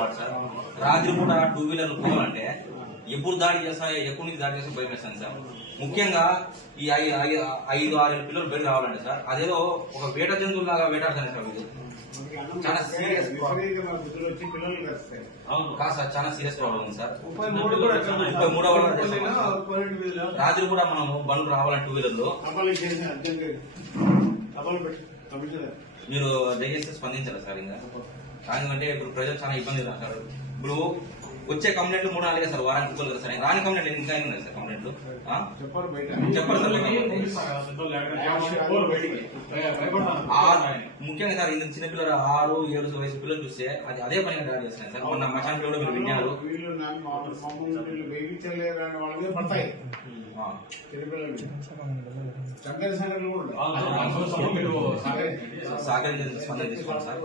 వాడు సార్. రాత్రి కూడా 2 వీలర్లు పోవాలంటే ఎప్పుడు దాడి చేస్తా, ఎక్కడి నుంచి దాడి చేస్తా భయం వేస్తాను సార్. ముఖ్యంగా ఈ 5-6 పిల్లలు బయట రావాలంటే సార్ అదేదో ఒక వేట జంతువులాగా వేటాడతాను సార్. మీరు చాలా సీరియస్ కాదు సార్, చాలా సీరియస్ ప్రాబ్లం ఉంది సార్. 33వ రాత్రి కూడా మనం బండ్లు రావాలని 2 వీలర్లు మీరు దయచేసి స్పందించాలి సార్. ఇంకా ఎందుకంటే ఇప్పుడు ప్రజలు చాలా ఇబ్బంది సార్. ఇప్పుడు వచ్చే కంప్లైంట్లు 3-4 సార్, వారానికి కుక్కలు కదా సార్. రాని కంప్లైంట్ ఇంకా ఉన్నాయి సార్. కంప్లైంట్లు చెప్పారు సార్. ముఖ్యంగా సార్ ఇంత చిన్నపిల్లలు 6-7 వయసు పిల్లలు చూస్తే అది అదే పనిగా డ్రైవ్ చేస్తున్నాయి సార్. మొన్న మచాన్ కూడా మీరు విన్నారు. స్పందన తీసుకోండి sir.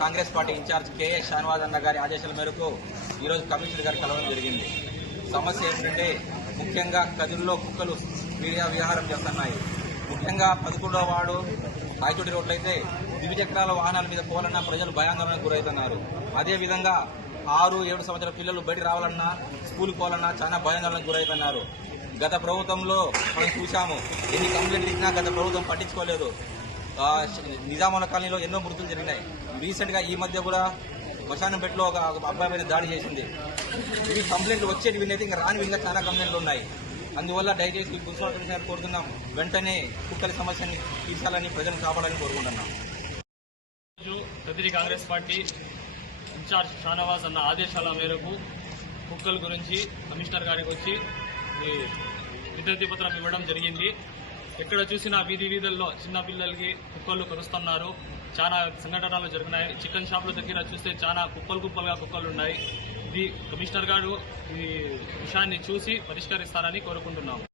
Congress party in-charge K A Shanawaz అన్న గారి ఆదేశాల మేరకు ఈరోజు కమిషనర్ గారు కలవడం జరిగింది. సమస్య ఏంటంటే ముఖ్యంగా కదిరిలో కుక్కలు మీడియా విహారం చేస్తున్నాయి. ముఖ్యంగా 11వ వార్డు రాయచోటి రోడ్లు అయితే ద్విచక్రాల వాహనాల మీద పోవాలన్నా ప్రజలు భయాందోళనకు గురవుతున్నారు. అదేవిధంగా 6-7 సంవత్సరాల పిల్లలు బయట రావాలన్నా స్కూల్కి పోవాలన్నా చాలా భయాందోళనకు గురవుతున్నారు. గత ప్రభుత్వంలో మనం చూసాము, ఎన్ని కంప్లైంట్లు ఇచ్చినా గత ప్రభుత్వం పట్టించుకోలేదు. నిజాముల కాలనీలో ఎన్నో మృతులు జరిగినాయి. రీసెంట్ గా ఈ మధ్య కూడా మశానంపేటలో ఒక అబ్బాయి మీద దాడి చేసింది. ఇవి కంప్లైంట్లు వచ్చేటివి అయితే ఇంకా రానివి ఇంకా చాలా కంప్లైంట్లు ఉన్నాయి. అందువల్ల దయచేసి మున్సిపల్ కమిషనర్ కోరుతున్నాం, వెంటనే కుక్కల సమస్యని తీర్చాలని ప్రజలను కాపాడాలని కోరుకుంటున్నాం. కదిరి కాంగ్రెస్ పార్టీ ఇన్ఛార్జ్ షానవాజ్ అన్న ఆదేశాల మేరకు కుక్కల గురించి కమిషనర్ గారికి వచ్చి విద్యుత్ పత్రం ఇవ్వడం జరిగింది. ఎక్కడ చూసినా వీధుల్లో చిన్న పిల్లలకి కుక్కలు కరుస్తున్నారు. చాలా సంఘటనలు జరిగినాయి. చికెన్ షాప్ల దగ్గర చూస్తే చాలా కుప్పలుగా కుక్కలు ఉన్నాయి. ఇది కమిషనర్ గారు ఈ విషయాన్ని చూసి పరిష్కరిస్తారని కోరుకుంటున్నాము.